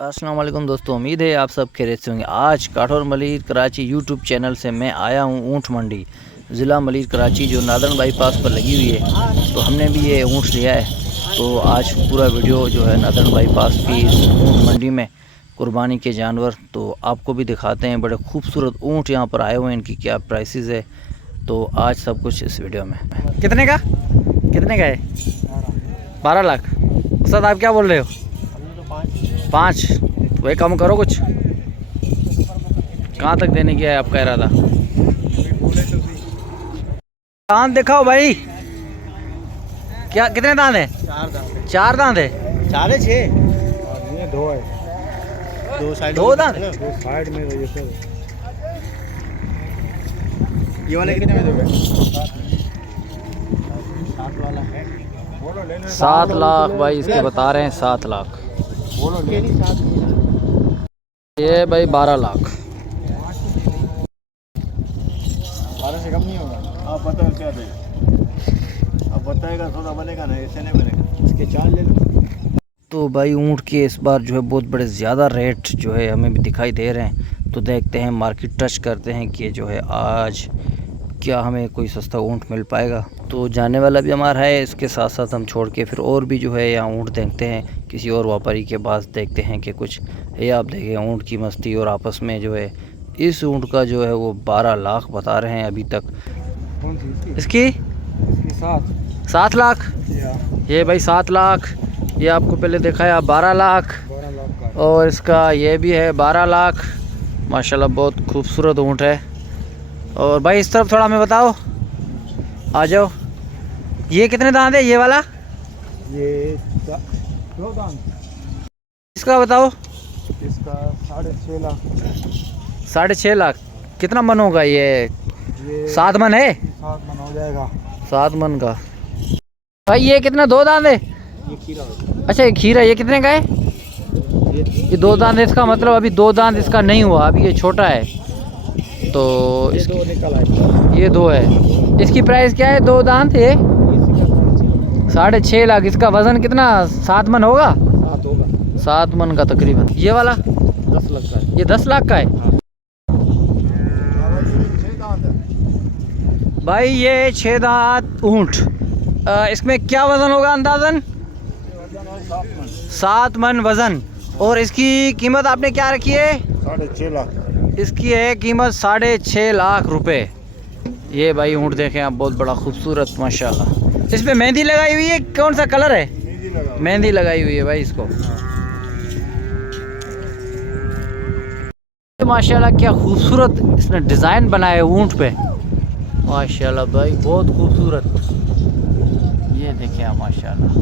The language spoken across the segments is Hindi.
अस्सलाम वालेकुम दोस्तों, उम्मीद है आप सब खैरियत से होंगे। आज काठौर मलिर कराची यूट्यूब चैनल से मैं आया हूँ ऊँट मंडी ज़िला मलिर कराची जो नादरन बाईपास पर लगी हुई है। तो हमने भी ये ऊँट लिया है। तो आज पूरा वीडियो जो है नादरन बाईपास की इस ऊँट मंडी में कुर्बानी के जानवर तो आपको भी दिखाते हैं। बड़े खूबसूरत ऊँट यहाँ पर आए हुए हैं, इनकी क्या प्राइसेस है तो आज सब कुछ इस वीडियो में। कितने का है? 12 लाख। उस्ताद आप क्या बोल रहे हो? 5। तो वही कम करो कुछ। कहाँ तक देने की है आपका इरादा? दांत दिखाओ भाई। क्या कितने दांत है? 4 दांत है। 4 है 6 2 है 2 साइड 2 दांत साइड में ये वाले कितने में दोगे? 7 वाला है 7 लाख भाई इसके बता रहे हैं। 7 लाख। ये भाई 12 लाख। 12 से कम नहीं होगा। आप बताओ क्या देगा? आप बताएगा थोड़ा बनेगा ना, ऐसे नहीं बनेगा। इसके 4 ले लो। तो भाई ऊँट के इस बार जो है बहुत बड़े ज़्यादा रेट जो है हमें भी दिखाई दे रहे हैं। तो देखते हैं, मार्केट टच करते हैं कि जो है आज क्या हमें कोई सस्ता ऊँट मिल पाएगा। तो जाने वाला भी हमारा है, इसके साथ साथ हम छोड़ के फिर और भी जो है यहाँ ऊँट देखते हैं किसी और व्यापारी के पास, देखते हैं कि कुछ है। आप देखें ऊँट की मस्ती। और आपस में जो है इस ऊँट का जो है वो 12 लाख बता रहे हैं अभी तक। इसकी 7 लाख। ये भाई 7 लाख। ये आपको पहले दिखाया 12 लाख। और इसका ये भी है 12 लाख। माशाल्लाह बहुत खूबसूरत ऊँट है। और भाई इस तरफ थोड़ा हमें बताओ, आ जाओ। ये कितने दांत है ये वाला? ये 2 दांत। इसका बताओ। इसका 6.5 लाख। 6.5 लाख। कितना मन होगा ये? 7 मन है। 7 मन हो जाएगा। 7 मन का। भाई ये कितना? 2 दांत है। ये खीरा है। अच्छा ये खीरा, ये कितने का है? ये 2 दांत है। इसका मतलब अभी 2 दांत इसका नहीं हुआ, अभी ये छोटा है। तो ये 2 निकल आए। ये 2 है। इसकी प्राइस क्या है? 2 दांत है 6.5 लाख। इसका वजन कितना? 7 मन होगा। 7 होगा। 7 मन का तकरीबन। ये वाला 10 लाख का है। ये 10 लाख का है। भाई ये 6 दांत ऊँट, इसमें क्या वजन होगा अंदाजन? 7 मन वजन। और इसकी कीमत आपने क्या रखी है? 6.5 लाख। इसकी है कीमत 6.5 लाख रुपए। ये भाई ऊँट देखें आप, बहुत बड़ा खूबसूरत माशाल्लाह। इस पे मेहंदी लगाई हुई है। कौन सा कलर है? मेहंदी लगाई हुई है भाई इसको। माशाल्लाह क्या खूबसूरत इसने डिज़ाइन बनाया है ऊँट पे। माशाल्लाह भाई बहुत खूबसूरत। ये देखें आप माशाल्लाह।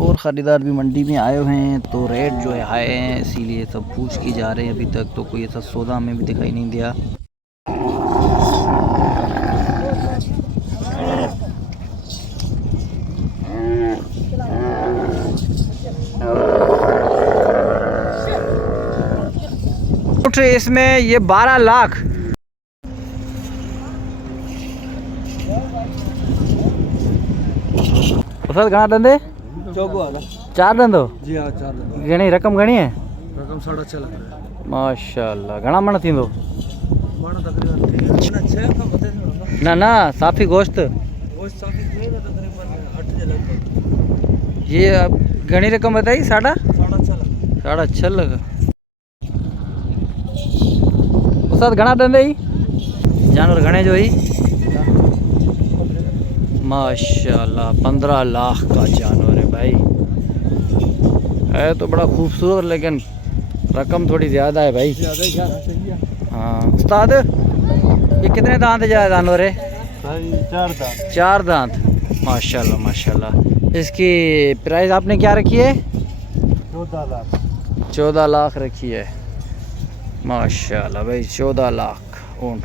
और ख़रीदार भी मंडी में आए हुए हैं तो रेट जो है हाई हैं, इसीलिए सब पूछ की जा रहे हैं। अभी तक तो कोई ऐसा सौदा हमें भी दिखाई नहीं दिया। इसमें ये 12 लाख। उस्ताद घणा दंदे? 4 दंदो। जी हाँ 4 दांत। घणी रकम घणी है? रकम 6.5 लाख। माशाल्लाह। घणा मन थींदो? मन तकरीबन 6 का बता दो ना ना साफ़ी गोश्त। वो साफी नहीं है तकरीबन 8 लाख। ये अब घणी रकम बताई? 6.5 लाख। 6.5 लाख। उस्ताद घणा दंदे ही जानवर घणे जो ही? माशाल्लाह 15 लाख का जानवर है भाई। है तो बड़ा खूबसूरत, लेकिन रकम थोड़ी ज़्यादा है भाई। हाँ उस्ताद ये कितने दांत जानवर है? 4 दांत। 4 दांत। माशाल्लाह माशाल्लाह। इसकी प्राइस आपने क्या रखी है? 14 लाख। 14 लाख रखी है। माशाल्लाह भाई 14 लाख ऊँट।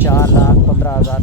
4,15,000